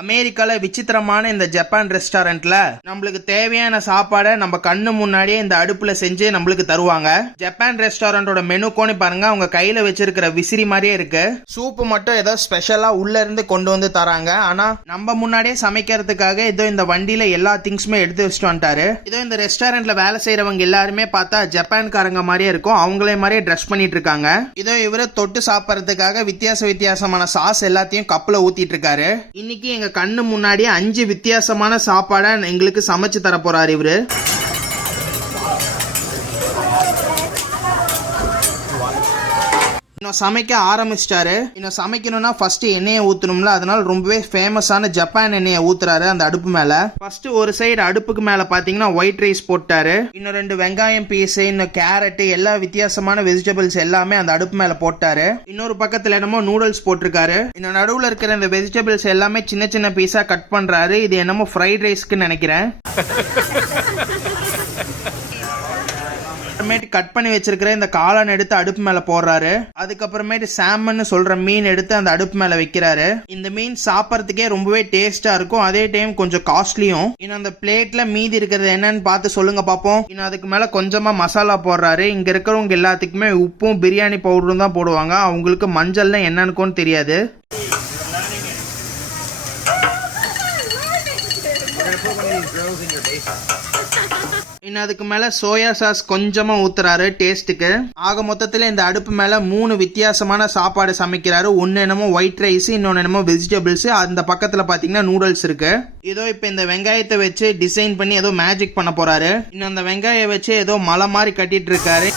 அமெரிக்கால விசித்திரமான இந்த ஜப்பான் ரெஸ்டாரண்ட்ல நம்மளுக்கு தேவையான சாப்பாடை நம்ம கண்ணு முன்னாடியே இந்த அடுப்புல செஞ்சு நம்மளுக்கு தருவாங்க. ஜப்பான் ரெஸ்டாரண்டோட மெனு கோணி பாருங்க, அவங்க கையில வச்சிருக்கிற விசிறி மாதிரியே இருக்கு. சூப்பு மட்டும் ஏதோ ஸ்பெஷலா உள்ள இருந்து கொண்டு வந்து தராங்க. ஆனா நம்ம முன்னாடியே சமைக்கிறதுக்காக ஏதோ இந்த வண்டியில எல்லா திங்ஸுமே எடுத்து வச்சுட்டு வந்துட்டாரு. இதோ இந்த ரெஸ்டாரண்ட்ல வேலை செய்யறவங்க எல்லாருமே பார்த்தா ஜப்பான்காரங்க மாதிரியே இருக்கும், அவங்களே மாதிரியே ட்ரெஸ் பண்ணிட்டு இருக்காங்க. இதோ இவரை தொட்டு சாப்பிட்றதுக்காக வித்தியாசமான சாஸ் எல்லாத்தையும் கப்ல ஊத்திட்டு இருக்காரு. இன்னைக்கு எங்க கண்ணு முன்னாடி 5 வித்தியாசமான சாப்பாடை எங்களுக்கு சமைச்சு தர போறாரு இவரு. இன்னும் சமைக்க ஆரம்பிச்சிட்டாரு. இன்னும் சமைக்கணும்னா ஃபர்ஸ்ட் எண்ணெயை ஊத்தணும்ல, அதனால ரொம்பவே ஃபேமஸான ஜப்பான் எண்ணெயை ஊத்துறாரு அந்த அடுப்பு மேல. ஃபர்ஸ்ட் ஒரு சைடு அடுப்புக்கு மேல பாத்தீங்கன்னா ஒயிட் ரைஸ் போட்டாரு. இன்னும் 2 வெங்காயம் பீஸ், இன்னும் கேரட், எல்லா வித்தியாசமான வெஜிடபிள்ஸ் எல்லாமே அந்த அடுப்பு மேல போட்டாரு. இன்னொரு பக்கத்துல என்னமோ நூடுல்ஸ் போட்டிருக்காரு. இன்னும் நடுவுல இருக்கிற இந்த வெஜிடபிள்ஸ் எல்லாமே சின்ன பீஸா கட் பண்றாரு. இது என்னமோ ஃப்ரைட் ரைஸ்க்கு நினைக்கிறேன். கட் பண்ணி வச்சிருக்கிற இந்த காளான் எடுத்து அடுப்பு மேல போடுறாரு. அதுக்கப்புறமேட்டு சாமன் சொல்ற மீன் எடுத்து அந்த அடுப்பு மேல வைக்கிறாரு. இந்த மீன் சாப்பிடறதுக்கே ரொம்பவே டேஸ்டா இருக்கும், அதே டைம் கொஞ்சம் காஸ்ட்லியும். இன்னும் அந்த பிளேட்ல மீதி இருக்கிறது என்னன்னு பார்த்து சொல்லுங்க பாப்போம். இன்னும் அதுக்கு மேல கொஞ்சமா மசாலா போடுறாரு. இங்க இருக்கிறவங்க எல்லாத்துக்குமே உப்பும் பிரியாணி பவுடரும் தான் போடுவாங்க, அவங்களுக்கு மஞ்சள்னா என்னன்னு தெரியாது. இன்னும் அதுக்கு மேல சோயா சாஸ் கொஞ்சமா ஊத்துறாரு டேஸ்ட்டுக்கு. ஆக மொத்தத்துல இந்த அடுப்பு மேல 3 வித்தியாசமான சாப்பாடு சமைக்கிறாரு. ஒன்னு என்னமோ ஒயிட் ரைஸ், இன்னொன்னு என்னமோ வெஜிடபிள்ஸ், அந்த பக்கத்துல பாத்தீங்கன்னா நூடுல்ஸ் இருக்கு. ஏதோ இப்ப இந்த வெங்காயத்தை வச்சு டிசைன் பண்ணி ஏதோ மேஜிக் பண்ண போறாரு. இன்னும் அந்த வெங்காயம் வச்சு ஏதோ மலை மாதிரி கட்டிட்டு இருக்காரு.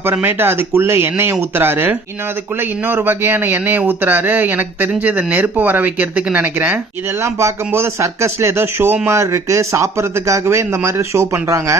அப்புறமேட்டு அதுக்குள்ள எண்ணெயை ஊத்துறாரு. இன்னும் அதுக்குள்ள இன்னொரு வகையான எண்ணெயை ஊத்துறாரு. எனக்கு தெரிஞ்சு இதை நெருப்பு வர வைக்கிறதுக்கு நினைக்கிறேன். இதெல்லாம் பார்க்கும்போது சர்க்கஸ்ல ஏதோ ஷோ மாதிரி இருக்கு, சாப்பிட்றதுக்காகவே இந்த மாதிரி ஷோ பண்றாங்க.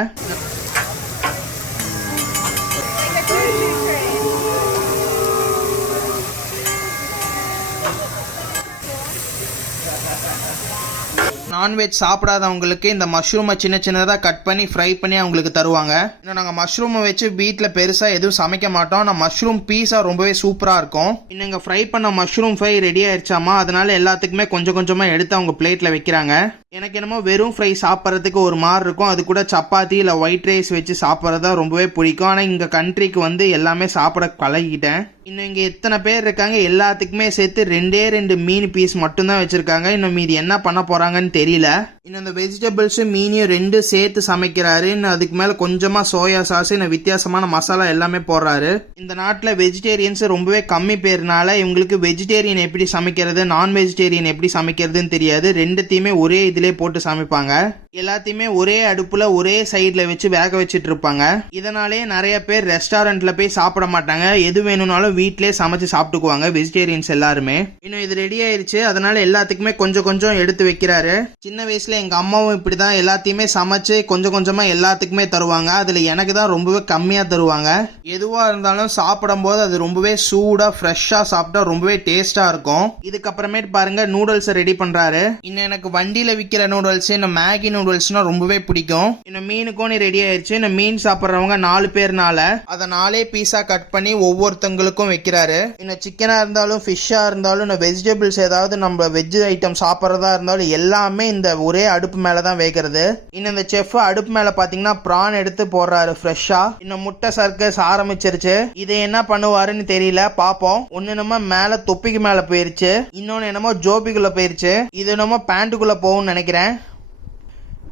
நான்வெஜ் சாப்பிடாதவங்களுக்கு இந்த மஷ்ரூமை சின்னதாக கட் பண்ணி ஃப்ரை பண்ணி அவங்களுக்கு தருவாங்க. இன்னும் நாங்கள் மஷ்ரூமை வச்சு வீட்டில் பெருசாக எதுவும் சமைக்க மாட்டோம். ஆனால் மஷ்ரூம் பீஸா ரொம்பவே சூப்பராக இருக்கும். இன்னும் இங்கே ஃப்ரை பண்ண மஷ்ரூம் ஃப்ரை ரெடி ஆயிடுச்சாமா, அதனால எல்லாத்துக்குமே கொஞ்சமாக எடுத்து அவங்க பிளேட்டில் வைக்கிறாங்க. எனக்கு என்னமோ வெறும் ஃப்ரை சாப்பிட்றதுக்கு ஒரு மாதிரி இருக்கும், அது கூட சப்பாத்தி இல்லை ஒயிட் ரைஸ் வச்சு சாப்பிட்றதா ரொம்பவே பிடிக்கும். ஆனால் இங்கே கண்ட்ரிக்கு எல்லாமே சாப்பிட பழகிட்டேன். இன்னும் இங்கே எத்தனை பேர் இருக்காங்க, எல்லாத்துக்குமே சேர்த்து 2 மீன் பீஸ் மட்டும்தான் வச்சிருக்காங்க. இன்னும் மீதி என்ன பண்ண போறாங்கன்னு தெரியல. இன்னும் இந்த வெஜிடபிள்ஸும் மீனையும் 2 சேர்த்து சமைக்கிறாரு. இன்னும் அதுக்கு மேல கொஞ்சமா சோயா சாஸ், இன்னும் வித்தியாசமான மசாலா எல்லாமே போடுறாரு. இந்த நாட்டில் வெஜிடேரியன்ஸ் ரொம்பவே கம்மி பேர்னால இவங்களுக்கு வெஜிடேரியன் எப்படி சமைக்கிறது, நான் வெஜிடேரியன் எப்படி சமைக்கிறதுன்னு தெரியாது. 2த்தையுமே ஒரே இதிலே போட்டு சமைப்பாங்க. எல்லாத்தையுமே ஒரே அடுப்புல ஒரே சைட்ல வச்சு வேக வச்சுட்டு இருப்பாங்க. இதனாலே நிறைய பேர் ரெஸ்டாரண்ட்ல போய் சாப்பிட மாட்டாங்க, எது வேணும்னாலும் வீட்டிலே சமைச்சு சாப்பிட்டுக்குவாங்க வெஜிடேரியன்ஸ் எல்லாருமே. இன்னும் இது ரெடி ஆயிருச்சு, அதனால எல்லாத்துக்குமே கொஞ்சம் எடுத்து வைக்கிறாரு. சின்ன வயசுல எங்க அம்மாவும் இப்படிதான் எல்லாத்தையுமே சமைச்சு கொஞ்சமா எல்லாத்துக்குமே தருவாங்க. அதுல எனக்கு தான் ரொம்பவே கம்மியா தருவாங்க. எதுவா இருந்தாலும் சாப்பிடும் போது அது ரொம்பவே சூடா ஃப்ரெஷ்ஷா சாப்பிட்டா ரொம்பவே டேஸ்டா இருக்கும். இதுக்கப்புறமேட்டு பாருங்க நூடுல்ஸ் ரெடி பண்றாரு. இன்னும் எனக்கு வண்டியில விற்கிற நூடுல்ஸ், இன்னும் மேகி நூடுல்ஸ்னா ரொம்பவே பிடிக்கும். இன்னும் மீனுக்கும் ரெடி ஆயிருச்சு. இன்னும் மீன் சாப்பிட்றவங்க 4 பேர்னால அதை 4 பீஸா கட் பண்ணி ஒவ்வொருத்தங்களுக்கும் வைக்கிறாரு. இன்னும் சிக்கனா இருந்தாலும் ஃபிஷ்ஷா இருந்தாலும் இன்னும் வெஜிடபிள்ஸ் ஏதாவது நம்ம வெஜ் ஐட்டம் சாப்பிட்றதா இருந்தாலும் எல்லாமே இந்த ஒரே அடுப்பு மேலதான் வைக்கிறது. இன்னும் இந்த செஃப் அடுப்பு மேல பாத்தீங்கன்னா பிரான் எடுத்து போடுறாரு ஃப்ரெஷ்ஷா. இன்னும் முட்டை சர்க்கஸ் ஆரம்பிச்சிருச்சு. இதை என்ன பண்ணுவாருன்னு தெரியல, பாப்போம். ஒன்னு நம்ம மேல தொப்பிக்கு மேல போயிருச்சு, இன்னொன்னு என்னமோ ஜோபிக்குள்ள போயிருச்சு, இது என்னமோ பேண்ட்டுக்குள்ள போகும்னு நினைக்கிறேன்.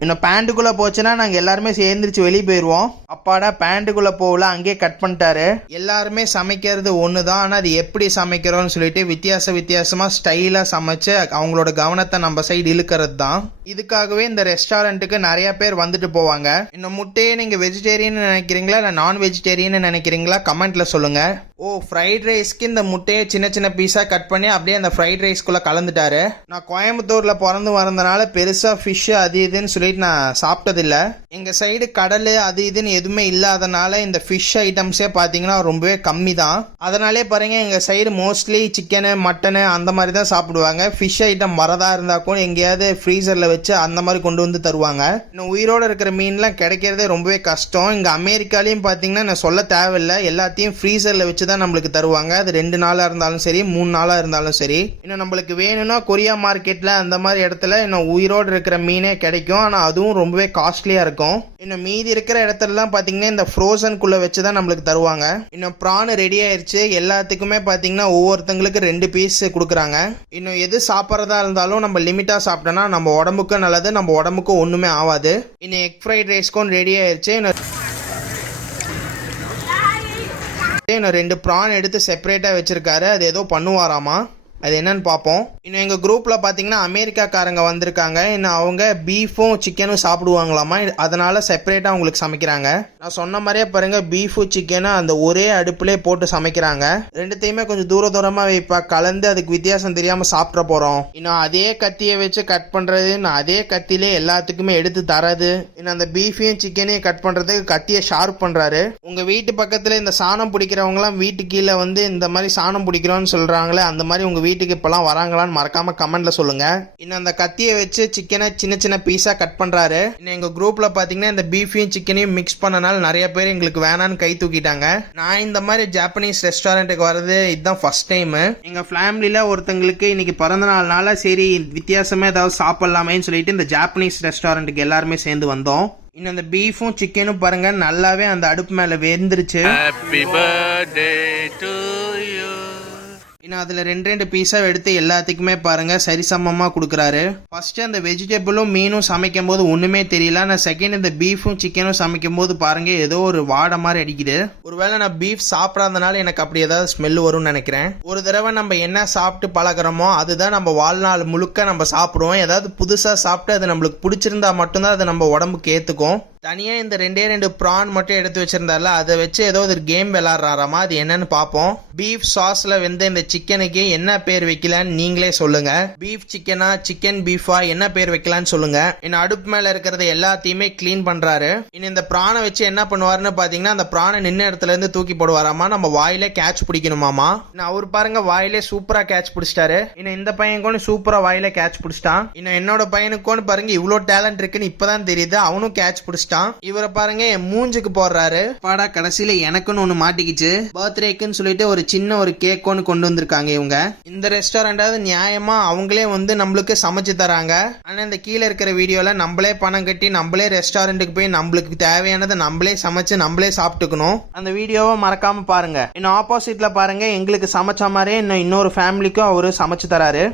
இன்னும் பேண்ட்டுக்குள்ள போச்சுன்னா நாங்க எல்லாருமே சேர்ந்துருச்சு வெளியே போயிருவோம். அப்பாடா பேண்ட்டுக்குள்ள போகல, அங்கேயே கட் பண்ணிட்டாரு. எல்லாருமே சமைக்கிறது ஒண்ணுதான், ஆனா அது எப்படி சமைக்கிறோம்னு சொல்லிட்டு வித்தியாசமா ஸ்டைலா சமைச்சு அவங்களோட கவனத்தை நம்ம சைடு இழுக்கிறது தான். இதுக்காகவே இந்த ரெஸ்டாரண்ட்டுக்கு நிறைய பேர் வந்துட்டு போவாங்க. இன்னும் முட்டையை நீங்க வெஜிடேரியன் நினைக்கிறீங்களா இல்ல நான் வெஜிடேரியன் நினைக்கிறீங்களா கமெண்ட்ல சொல்லுங்க. ஓ, ஃப்ரைட் ரைஸ்க்கு இந்த முட்டையை சின்ன பீஸா கட் பண்ணி அப்படியே அந்த ஃப்ரைட் ரைஸ்க்குள்ள கலந்துட்டாரு. நான் கோயம்புத்தூர்ல பிறந்து வரதுனால பெருசா ஃபிஷ் அது இதுன்னு சொல்லிட்டு நான் சாப்பிட்டதில்ல. எங்க சைடு கடல் அது இதுன்னு எதுவுமே இல்லாதனால இந்த ஃபிஷ் ஐட்டம்ஸே பாத்தீங்கன்னா ரொம்பவே கம்மி தான். அதனாலே பாருங்க எங்க சைடு மோஸ்ட்லி சிக்கனு மட்டனு அந்த மாதிரி தான் சாப்பிடுவாங்க. ஃபிஷ் ஐட்டம் வரதா இருந்தா கூட எங்கேயாவது ஃப்ரீசர்ல வச்சு அந்த மாதிரி கொண்டு வந்து தருவாங்க. இன்னும் உயிரோட இருக்கிற மீன்லாம் கிடைக்கிறதே ரொம்பவே கஷ்டம். இங்க அமெரிக்காலையும் பாத்தீங்கன்னா நான் சொல்ல தேவையில்லை, எல்லாத்தையும் ஃப்ரீசர்ல வச்சு தான் நம்மளுக்கு தருவாங்க. அது 2 நாளாக இருந்தாலும் சரி 3 நாளாக இருந்தாலும் சரி. இன்னும் நம்மளுக்கு வேணும்னா கொரியா மார்க்கெட்டில் அந்த மாதிரி இடத்துல இன்னும் உயிரோடு இருக்கிற மீனே கிடைக்கும். ஆனால் அதுவும் ரொம்பவே காஸ்ட்லியாக இருக்கும். இன்னும் மீதி இருக்கிற இடத்துலலாம் பார்த்தீங்கன்னா இந்த ஃப்ரோசனுக்குள்ளே வச்சு தான் நம்மளுக்கு தருவாங்க. இன்னும் ப்ரான் ரெடி ஆயிடுச்சு. எல்லாத்துக்குமே பார்த்தீங்கன்னா ஒவ்வொருத்தங்களுக்கு 2 பீஸ் கொடுக்குறாங்க. இன்னும் எது சாப்பிட்றதா இருந்தாலும் நம்ம லிமிட்டாக சாப்பிட்டோன்னா நம்ம உடம்புக்கும் நல்லது, நம்ம உடம்புக்கும் ஒன்றுமே ஆகாது. இன்னும் எக் ஃப்ரைட் ரைஸ்க்கும் ரெடி ஆயிடுச்சு. இன்னும் 2 ப்ரான் எடுத்து செப்பரேட்டாக வச்சிருக்காரு. அது ஏதோ பண்ணுவாராமா, அது என்னன்னு பார்ப்போம். இன்னும் எங்கள் குரூப்பில் பார்த்தீங்கன்னா அமெரிக்காக்காரங்க வந்திருக்காங்க. இன்னும் அவங்க பீஃபும் சிக்கனும் சாப்பிடுவாங்களாமா, அதனால செப்பரேட்டாக அவங்களுக்கு சமைக்கிறாங்க. நான் சொன்ன மாதிரியே பாருங்க, பீஃபும் சிக்கனும் அந்த ஒரே அடுப்புலேயே போட்டு சமைக்கிறாங்க. ரெண்டுத்தையுமே கொஞ்சம் தூரமாக வைப்பா, கலந்து அதுக்கு வித்தியாசம் தெரியாமல் சாப்பிட போகிறோம். இன்னும் அதே கத்தியை வச்சு கட் பண்ணுறது, இன்னும் அதே கத்திலே எல்லாத்துக்குமே எடுத்து தரது. இன்னும் அந்த பீஃபையும் சிக்கனையும் கட் பண்ணுறதுக்கு கத்தியை ஷார்ப் பண்ணுறாரு. உங்கள் வீட்டு பக்கத்தில் இந்த சாணம் பிடிக்கிறவங்களாம் வீட்டு கீழே வந்து இந்த மாதிரி சாணம் பிடிக்கிறோன்னு சொல்கிறாங்களே, அந்த மாதிரி உங்கள் வீட்டுக்கு இப்பெல்லாம் வராங்களான்னு மறக்காம கமெண்ட்ல சொல்லுங்க. இன்னும் அந்த கத்தியை வச்சு சிக்கனை சின்ன சின்ன பீஸா கட் பண்றாரு. இன்னும் எங்க குரூப்ல பாத்தீங்கன்னா இந்த பீஃபையும் சிக்கனையும் மிக்ஸ் பண்ணனால நிறைய பேர் எங்களுக்கு வேணான்னு கை தூக்கிட்டாங்க. நான் இந்த மாதிரி ஜாப்பனீஸ் ரெஸ்டாரண்ட்டுக்கு வர்றது இதுதான் ஃபர்ஸ்ட் டைம். எங்க ஃபேமிலியில ஒருத்தங்களுக்கு இன்னைக்கு பிறந்த நாள்னால சரி வித்தியாசமா ஏதாவது சாப்பிடலாமேன்னு சொல்லிட்டு இந்த ஜாப்பனீஸ் ரெஸ்டாரண்ட்டுக்கு எல்லாருமே சேர்ந்து வந்தோம். இன்னும் அந்த பீஃபும் சிக்கனும் பாருங்க நல்லாவே அந்த அடுப்பு மேல வெந்துருச்சு. Happy birthday to you. இன்னும் அதில் 2 பீஸாக எடுத்து எல்லாத்துக்குமே பாருங்க சரிசமமாக கொடுக்குறாரு. ஃபர்ஸ்ட் அந்த வெஜிடபிளும் மீனும் சமைக்கும் போது ஒன்றுமே தெரியல. நான் செகண்ட் இந்த பீஃபும் சிக்கனும் சமைக்கும் போது பாருங்க ஏதோ ஒரு வாடை மாதிரி அடிக்குது. ஒருவேளை நான் பீஃப் சாப்பிடாதனால எனக்கு அப்படி ஏதாவது ஸ்மெல் வரும்னு நினைக்கிறேன். ஒரு தடவை நம்ம என்ன சாப்பிட்டு பழகிறோமோ அதுதான் நம்ம வாழ்நாள் முழுக்க நம்ம சாப்பிடுவோம். ஏதாவது புதுசாக சாப்பிட்டு அது நம்மளுக்கு பிடிச்சிருந்தா மட்டும்தான் அது நம்ம உடம்புக்கு ஏற்றுக்கும். தனியாக இந்த 2 ப்ரான் மட்டும் எடுத்து வச்சிருந்தால அதை வச்சு ஏதோ ஒரு கேம் விளாட்றாராமா, அது என்னன்னு பார்ப்போம். பீஃப் சாஸ்ல வெந்த இந்த சிக்கனுக்கு என்ன பேர் வைக்கலான்னு நீங்களே சொல்லுங்க. பீஃப் சிக்கனா சிக்கன் பீஃபா என்ன பேர் வைக்கலான்னு சொல்லுங்க. இன்னும் அடுப்பு மேல இருக்கிறத எல்லாத்தையுமே கிளீன் பண்றாரு. இன்னும் இந்த ப்ரானை வச்சு என்ன பண்ணுவாருன்னு பாத்தீங்கன்னா அந்த ப்ரானை நின்ன இடத்துல இருந்து தூக்கி போடுவாராமா, நம்ம வாயிலே கேட்ச் பிடிக்கணுமாமா. இன்னும் அவர் பாருங்க வாயிலே சூப்பரா கேட்ச் பிடிச்சிட்டாரு. இன்னும் இந்த பையனுக்கு சூப்பரா வாயிலே கேட்ச் பிடிச்சிட்டான். இன்னும் என்னோட பையனுக்கு பாருங்க இவ்வளவு டேலண்ட் இருக்குன்னு இப்பதான் தெரியுது, அவனும் கேட்ச் பிடிச்சிட்டான். இவரை பாருங்க என் மூஞ்சுக்கு போடுறாரு. பாடா கடைசியில எனக்குன்னு ஒண்ணு மாட்டிக்கிச்சு. பர்த்டேக்குன்னு சொல்லிட்டு ஒரு சின்ன ஒரு கேக் ஒன்று கொண்டு வந்திருக்காங்க இவங்க. இந்த ரெஸ்டாரண்டாவது நியாயமா அவங்களே வந்து நம்மளுக்கு சமைச்சு தராங்க. ஆனா இந்த கீழே இருக்கிற வீடியோல நம்மளே பணம் கட்டி நம்மளே ரெஸ்டாரண்ட்டுக்கு போய் நம்மளுக்கு தேவையானதை நம்மளே சமைச்சு நம்மளே சாப்பிட்டுக்கணும். அந்த வீடியோவை மறக்காம பாருங்க. இன்னும் ஆப்போசிட்ல பாருங்க எங்களுக்கு சமைச்ச மாதிரியே இன்னொரு ஃபேமிலிக்கும் அவரு சமைச்சு தராரு.